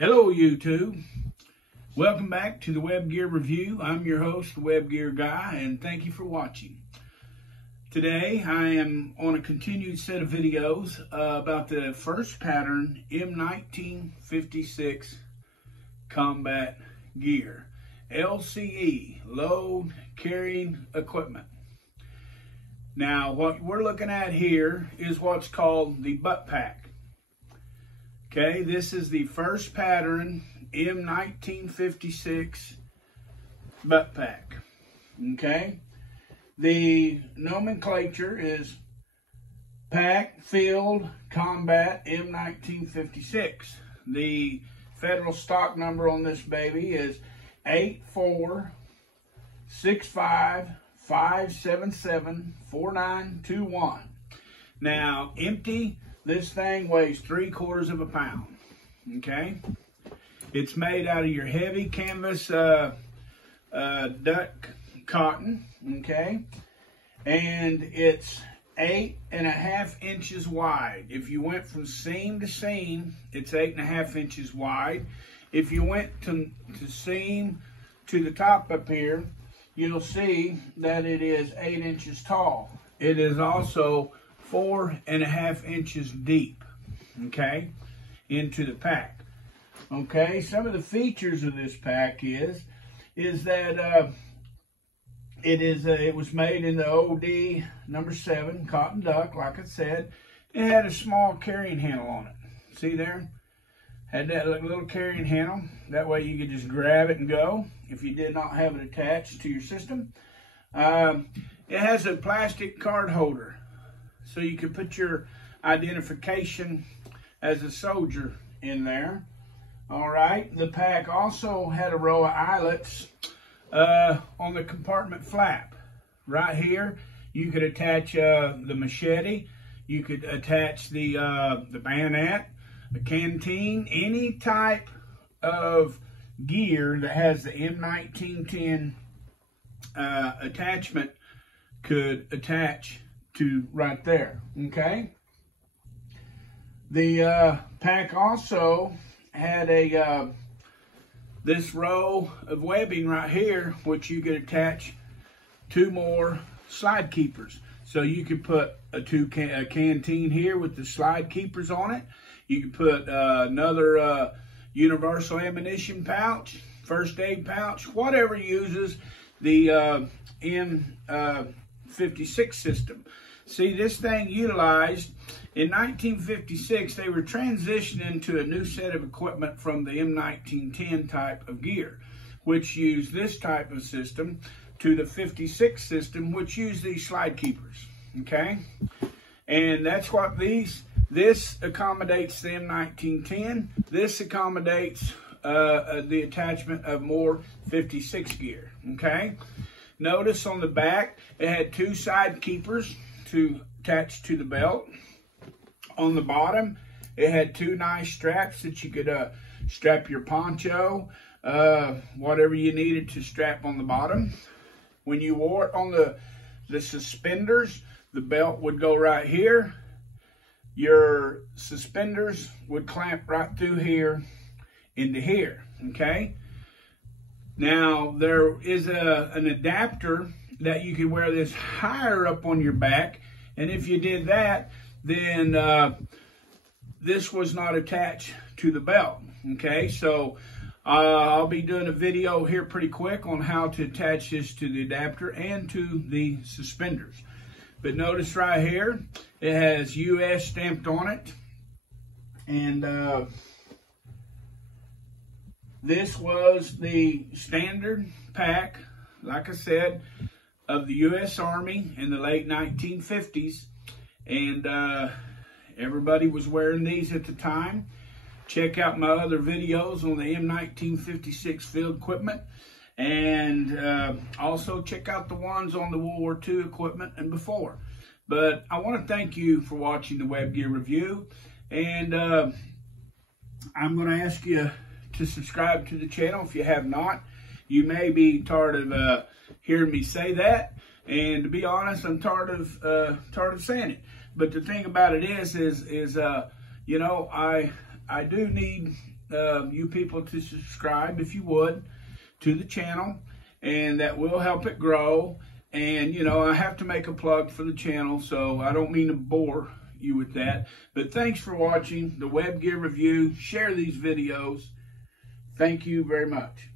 Hello YouTube, welcome back to the Web Gear Review. I'm your host, the Web Gear Guy, and thank you for watching. Today I am on a continued set of videos about the first pattern M-1956 combat gear, LCE, load carrying equipment. Now what we're looking at here is what's called the butt pack. Okay, this is the first pattern M-1956 butt pack. Okay, the nomenclature is Pack Field Combat M-1956. The federal stock number on this baby is 84655774921. Now, empty. This thing weighs 3/4 pounds, okay? It's made out of your heavy canvas duck cotton, okay? And it's 8.5 inches wide. If you went from seam to seam, it's 8.5 inches wide. If you went to seam to the top up here, you'll see that it is 8 inches tall. It is also 4.5 inches deep, okay, into the pack. Okay, some of the features of this pack is that it was made in the OD #7 cotton duck, like I said. It had a small carrying handle on it. See there? Had that little carrying handle. That way you could just grab it and go if you did not have it attached to your system. It has a plastic card holder, so you could put your identification as a soldier in there. All right, the pack also had a row of eyelets on the compartment flap. Right here, you could attach the machete, you could attach the bayonet, the canteen, any type of gear that has the M1910 attachment could attach to right there, okay? The pack also had this row of webbing right here, which you could attach 2 more slide keepers. So you could put a canteen here with the slide keepers on it. You could put another universal ammunition pouch, first aid pouch, whatever uses the M56 system. See, this thing utilized, in 1956, they were transitioning to a new set of equipment from the M1910 type of gear, which used this type of system, to the 56 system, which used these slide keepers, okay? And that's what this accommodates the M1910. This accommodates the attachment of more 56 gear, okay? Notice on the back, it had 2 side keepers to attach to the belt. On the bottom, it had 2 nice straps that you could strap your poncho, whatever you needed to strap on the bottom. When you wore it on the suspenders, the belt would go right here. Your suspenders would clamp right through here into here, okay? Now, there is an adapter that you can wear this higher up on your back, and if you did that, then this was not attached to the belt, okay? So I'll be doing a video here pretty quick on how to attach this to the adapter and to the suspenders. But notice right here, it has US stamped on it, and this was the standard pack, like I said, of the U.S. Army in the late 1950s, and everybody was wearing these at the time. Check out my other videos on the M1956 field equipment, and also check out the ones on the World War II equipment and before. But I want to thank you for watching the Web Gear Review, and I'm going to ask you to subscribe to the channel if you have not. You may be tired of hearing me say that, and to be honest, I'm tired of saying it. But the thing about it is you know, I do need you people to subscribe, if you would, to the channel, and that will help it grow. And, you know, I have to make a plug for the channel, so I don't mean to bore you with that. But thanks for watching the Web Gear Review. Share these videos. Thank you very much.